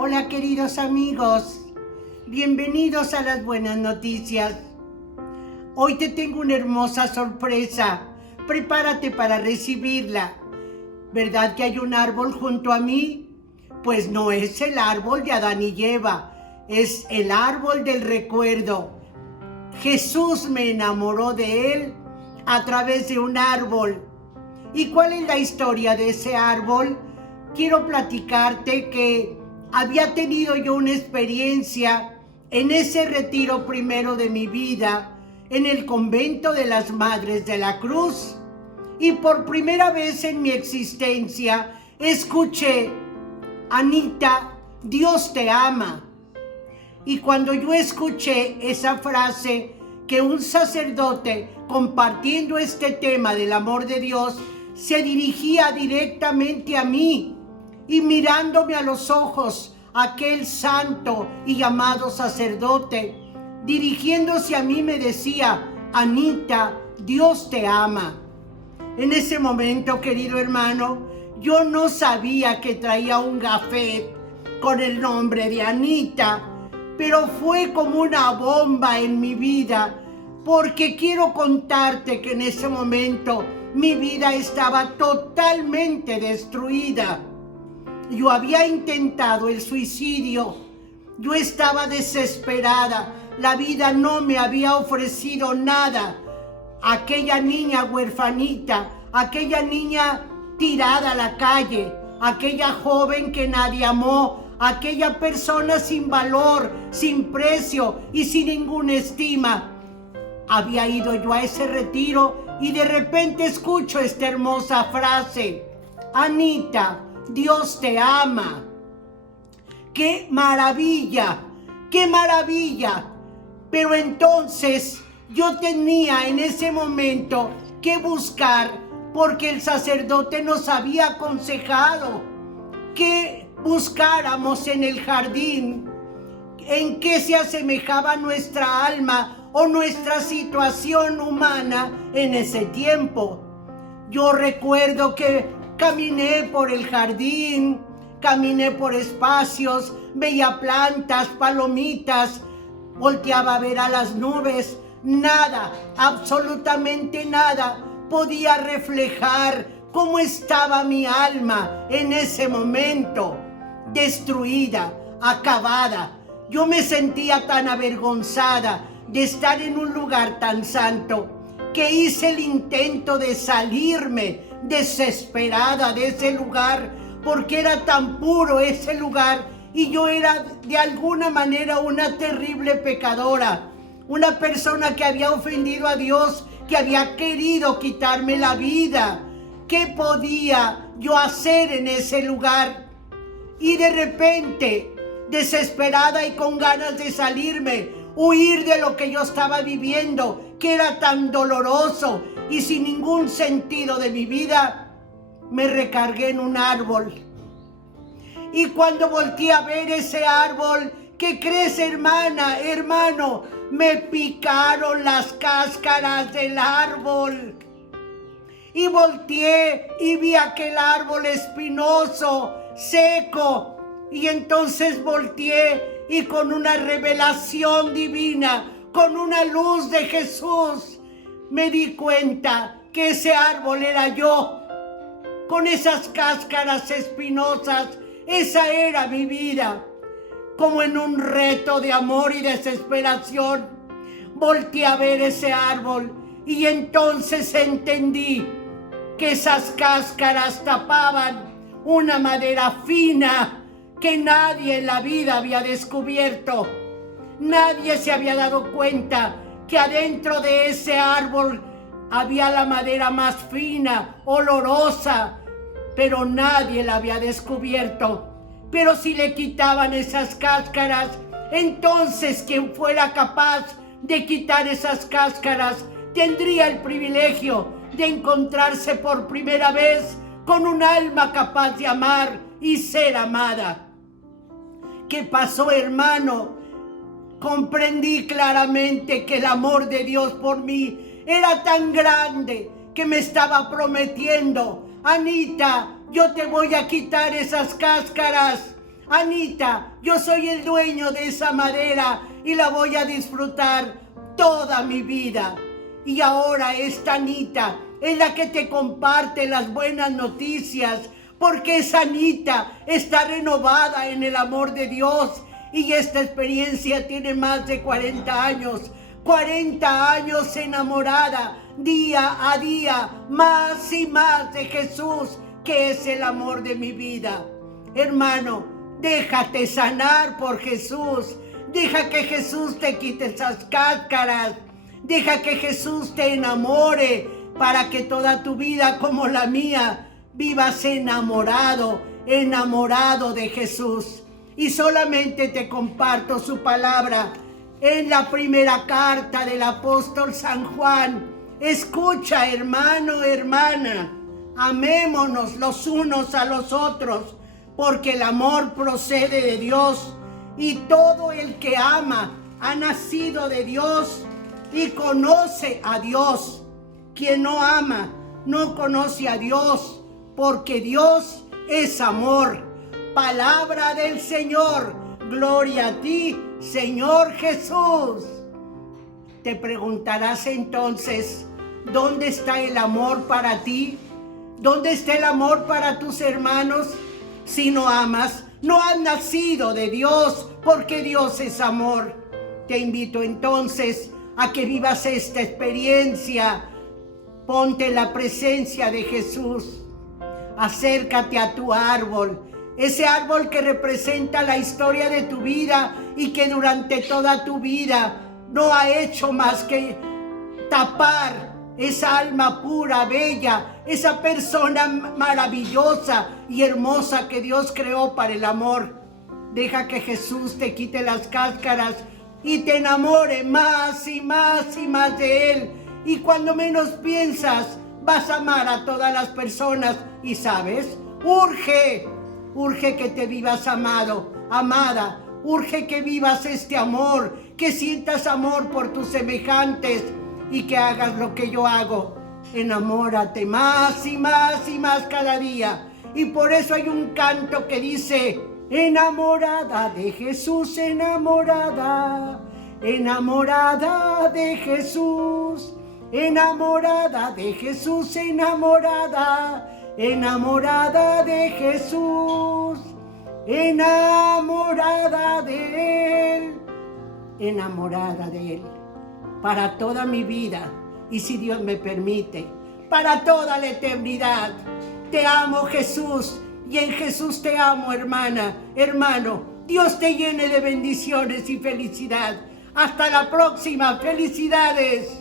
Hola queridos amigos, bienvenidos a las buenas noticias. Hoy te tengo una hermosa sorpresa, prepárate para recibirla. ¿Verdad que hay un árbol junto a mí? Pues no es el árbol de Adán y Eva, es el árbol del recuerdo. Jesús me enamoró de él a través de un árbol. ¿Y cuál es la historia de ese árbol? Quiero platicarte que había tenido yo una experiencia en ese retiro primero de mi vida, en el convento de las Madres de la Cruz. Y por primera vez en mi existencia escuché: Anita, Dios te ama. Y cuando yo escuché esa frase, que un sacerdote compartiendo este tema del amor de Dios se dirigía directamente a mí, y mirándome a los ojos, aquel santo y amado sacerdote, dirigiéndose a mí me decía: Anita, Dios te ama. En ese momento, querido hermano, yo no sabía que traía un gafet con el nombre de Anita, pero fue como una bomba en mi vida, porque quiero contarte que en ese momento mi vida estaba totalmente destruida. Yo había intentado el suicidio, yo estaba desesperada, la vida no me había ofrecido nada. Aquella niña huerfanita, aquella niña tirada a la calle, aquella joven que nadie amó, aquella persona sin valor, sin precio y sin ninguna estima. Había ido yo a ese retiro y de repente escucho esta hermosa frase: Anita, Dios te ama. ¡Qué maravilla! ¡Qué maravilla! Pero entonces yo tenía en ese momento que buscar, porque el sacerdote nos había aconsejado que buscáramos en el jardín en qué se asemejaba nuestra alma o nuestra situación humana en ese tiempo. Yo recuerdo que caminé por el jardín, caminé por espacios, veía plantas, palomitas, volteaba a ver a las nubes. Nada, absolutamente nada podía reflejar cómo estaba mi alma en ese momento, destruida, acabada. Yo me sentía tan avergonzada de estar en un lugar tan santo que hice el intento de salirme desesperada de ese lugar, porque era tan puro ese lugar y yo era de alguna manera una terrible pecadora, una persona que había ofendido a Dios, que había querido quitarme la vida. ¿Qué podía yo hacer en ese lugar? Y de repente, desesperada y con ganas de salirme, huir de lo que yo estaba viviendo, que era tan doloroso y sin ningún sentido de mi vida, me recargué en un árbol. Y cuando volteé a ver ese árbol, ¿qué crees, hermana, hermano? Me picaron las cáscaras del árbol. Y volteé y vi aquel árbol espinoso, seco. Y entonces volteé y con una revelación divina, con una luz de Jesús, me di cuenta que ese árbol era yo. Con esas cáscaras espinosas, esa era mi vida. Como en un reto de amor y desesperación, volteé a ver ese árbol y entonces entendí que esas cáscaras tapaban una madera fina que nadie en la vida había descubierto. Nadie se había dado cuenta que adentro de ese árbol había la madera más fina, olorosa, pero nadie la había descubierto. Pero si le quitaban esas cáscaras, entonces quien fuera capaz de quitar esas cáscaras tendría el privilegio de encontrarse por primera vez con un alma capaz de amar y ser amada. ¿Qué pasó, hermano? Comprendí claramente que el amor de Dios por mí era tan grande que me estaba prometiendo: Anita, yo te voy a quitar esas cáscaras. Anita, yo soy el dueño de esa madera y la voy a disfrutar toda mi vida. Y ahora esta Anita es la que te comparte las buenas noticias, porque esa Anita está renovada en el amor de Dios y esta experiencia tiene más de 40 años. 40 años enamorada, día a día, más y más de Jesús, que es el amor de mi vida. Hermano, déjate sanar por Jesús. Deja que Jesús te quite esas cáscaras. Deja que Jesús te enamore para que toda tu vida, como la mía, vivas enamorado, enamorado de Jesús. Y solamente te comparto su palabra en la primera carta del apóstol San Juan. Escucha, hermano, hermana, amémonos los unos a los otros, porque el amor procede de Dios, y todo el que ama ha nacido de Dios y conoce a Dios. Quien no ama no conoce a Dios, porque Dios es amor. Palabra del Señor. Gloria a ti, Señor Jesús. Te preguntarás entonces, ¿dónde está el amor para ti? ¿Dónde está el amor para tus hermanos? Si no amas, no has nacido de Dios, porque Dios es amor. Te invito entonces a que vivas esta experiencia. Ponte en la presencia de Jesús. Acércate a tu árbol. Ese árbol que representa la historia de tu vida y que durante toda tu vida no ha hecho más que tapar esa alma pura, bella, esa persona maravillosa y hermosa que Dios creó para el amor. Deja que Jesús te quite las cáscaras y te enamore más y más y más de Él. Y cuando menos piensas, vas a amar a todas las personas. Y sabes, urge que te vivas amado, amada. Urge que vivas este amor, que sientas amor por tus semejantes y que hagas lo que yo hago. Enamórate más y más y más cada día. Y por eso hay un canto que dice: enamorada de Jesús, enamorada, enamorada de Jesús, enamorada de Jesús, enamorada, enamorada de Jesús, enamorada de Él, enamorada de Él, para toda mi vida, y si Dios me permite, para toda la eternidad. Te amo, Jesús, y en Jesús te amo, hermana, hermano. Dios te llene de bendiciones y felicidad. Hasta la próxima. Felicidades.